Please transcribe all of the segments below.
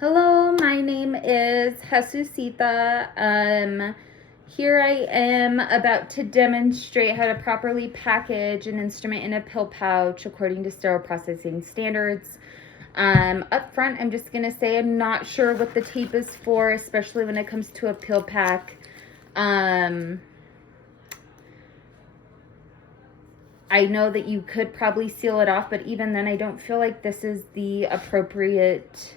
Hello, my name is Jesucita. Here I am about to demonstrate how to properly package an instrument in a pill pouch according to sterile processing standards. Up front, I'm just going to say I'm not sure what the tape is for, especially when it comes to a pill pack. I know that you could probably seal it off, but even then I don't feel like this is the appropriate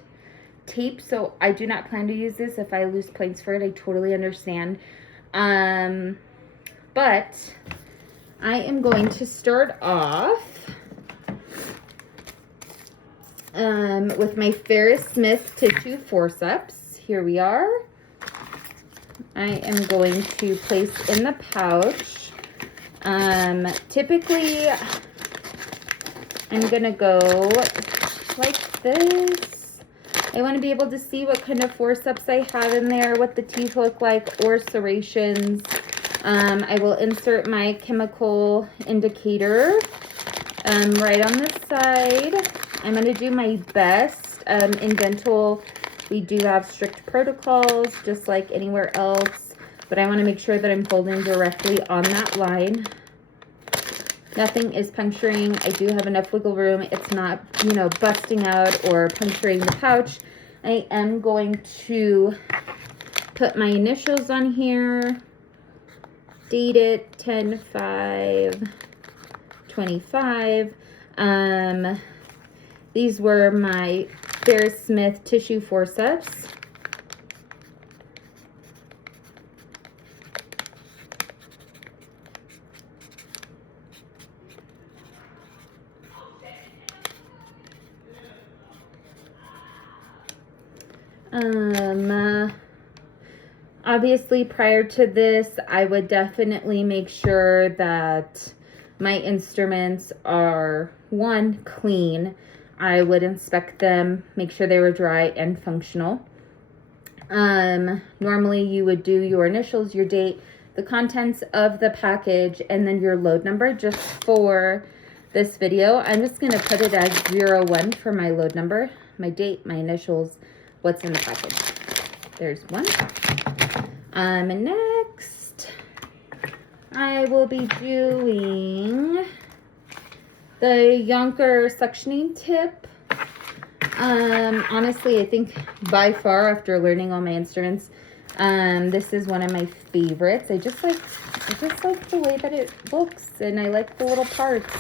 tape, so I do not plan to use this. If I lose points for it, I totally understand. But I am going to start off with my Ferris Smith tissue forceps. Here we are. I am going to place in the pouch. Typically, I'm gonna go like this. I want to be able to see what kind of forceps I have in there, what the teeth look like, or serrations. I will insert my chemical indicator right on this side. I'm going to do my best. In dental, we do have strict protocols, just like anywhere else, but I want to make sure that I'm holding directly on that line. Nothing is puncturing. I do have enough wiggle room. It's not, busting out or puncturing the pouch. I am going to put my initials on here. Date it 10/5/25. These were my Ferris Smith tissue forceps. Obviously, prior to this, I would definitely make sure that my instruments are, one, clean. I would inspect them, make sure they were dry and functional. Normally, you would do your initials, your date, the contents of the package, and then your load number. Just for this video, I'm just going to put it as 01 for my load number, my date, my initials, what's in the package. There's one. And next, I will be doing the Yonker suctioning tip. Honestly, I think by far, after learning all my instruments, this is one of my favorites. I just like the way that it looks, and I like the little parts.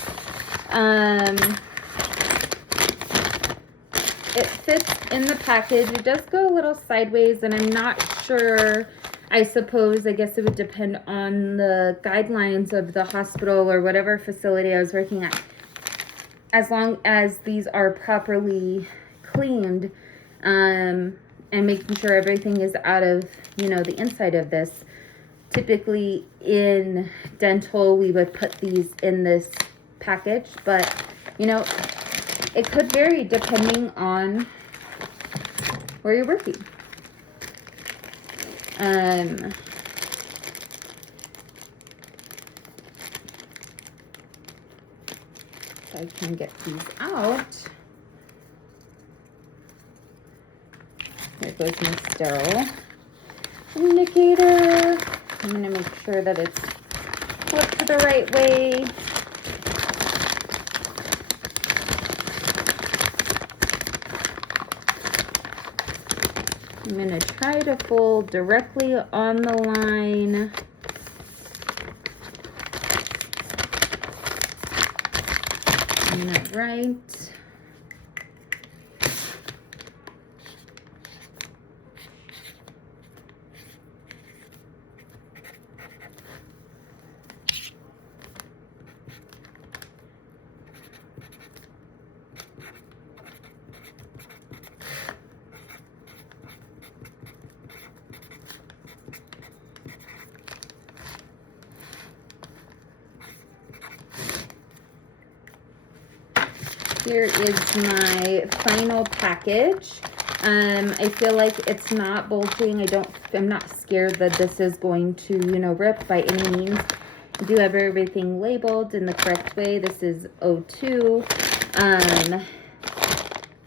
It fits in the package. It does go a little sideways, and I'm not sure. I guess it would depend on the guidelines of the hospital or whatever facility I was working at. As long as these are properly cleaned, and making sure everything is out of, the inside of this. Typically in dental, we would put these in this package, but, it could vary depending on where you're working. I can get these out. There goes my sterile indicator. I'm going to make sure that it's flipped the right way. I'm going to try to fold directly on the line. Right. Here is my final package. I feel like it's not bulging. I'm not scared that this is going to, rip by any means. I do have everything labeled in the correct way. This is O2.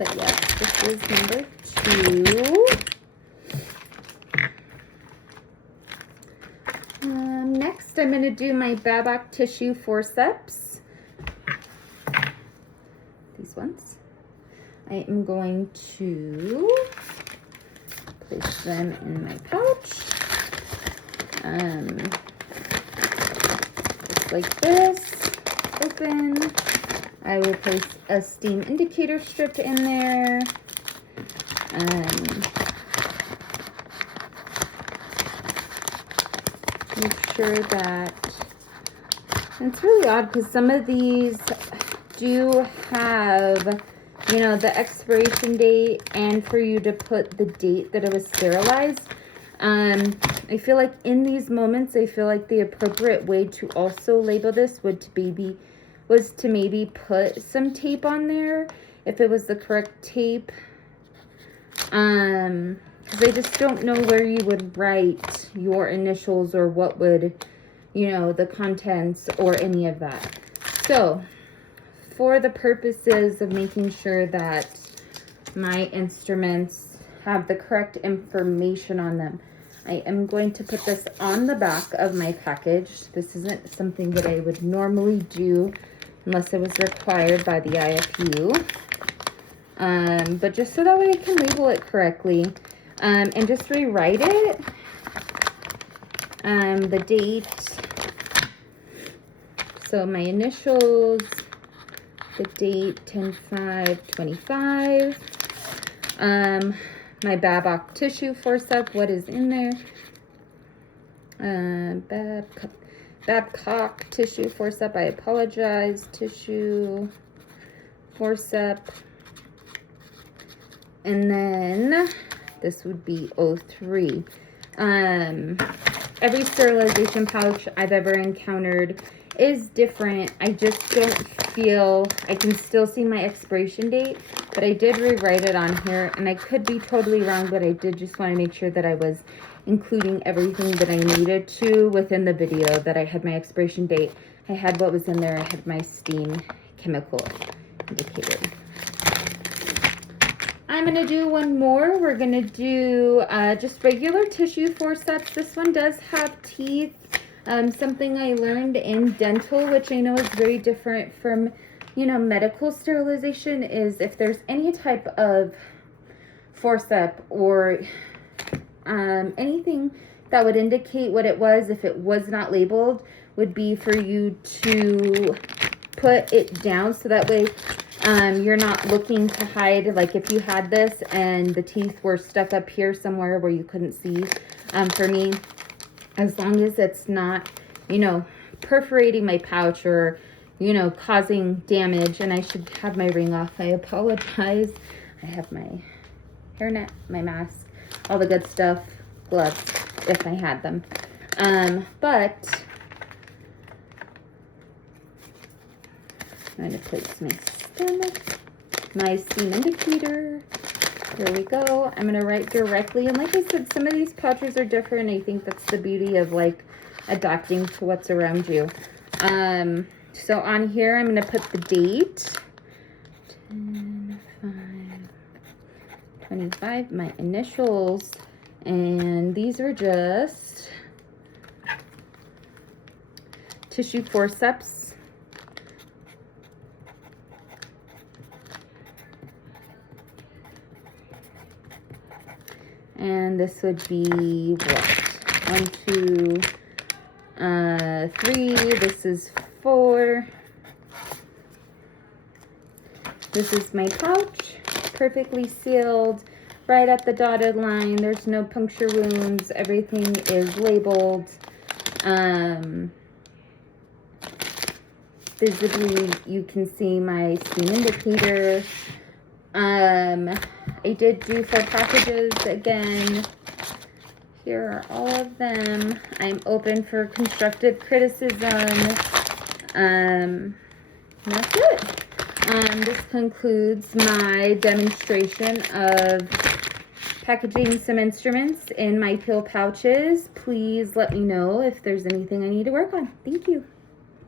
But yes, this is number 2. Next, I'm going to do my Babak tissue forceps. These ones. I am going to place them in my pouch. Just like this. Open. I will place a steam indicator strip in there. Make sure that, and it's really odd because some of these do have, you know, the expiration date and for you to put the date that it was sterilized. I feel like in these moments, I feel like the appropriate way to also label this was to maybe put some tape on there if it was the correct tape. Because I just don't know where you would write your initials or what would, you know, the contents or any of that. So, for the purposes of making sure that my instruments have the correct information on them, I am going to put this on the back of my package. This isn't something that I would normally do unless it was required by the IFU. But just so that way I can label it correctly. And just rewrite it. The date. So my initials, the date 10/5/25. My Babak tissue forceps, what is in there? Babcock tissue forceps, I apologize. Tissue forceps. And then this would be 03. Every sterilization pouch I've ever encountered is different. I just don't feel, I can still see my expiration date, but I did rewrite it on here, and I could be totally wrong, but I did just want to make sure that I was including everything that I needed to within the video, that I had my expiration date, I had what was in there, I had my steam chemical indicator. I'm going to do one more. We're going to do just regular tissue forceps. This one does have teeth. Something I learned in dental, which I know is very different from, you know, medical sterilization, is if there's any type of forceps or anything that would indicate what it was, if it was not labeled, would be for you to put it down so that way you're not looking to hide. Like if you had this and the teeth were stuck up here somewhere where you couldn't see, for me, as long as it's not, you know, perforating my pouch or, you know, causing damage. And I should have my ring off. I apologize. I have my hairnet, my mask, all the good stuff, gloves, if I had them. But I'm going to place my stomach, my steam indicator. There we go. I'm going to write directly. And like I said, some of these pouches are different. I think that's the beauty of like adapting to what's around you. So on here, I'm going to put the date. 10/5/25, my initials. And these are just tissue forceps. And this would be what? 1, 2, 3. This is 4. This is my pouch, perfectly sealed, right at the dotted line. There's no puncture wounds. Everything is labeled. Visibly, you can see my steam indicator. I did do 4 packages again. Here are all of them. I'm open for constructive criticism. That's it. This concludes my demonstration of packaging some instruments in my pill pouches. Please let me know if there's anything I need to work on. Thank you.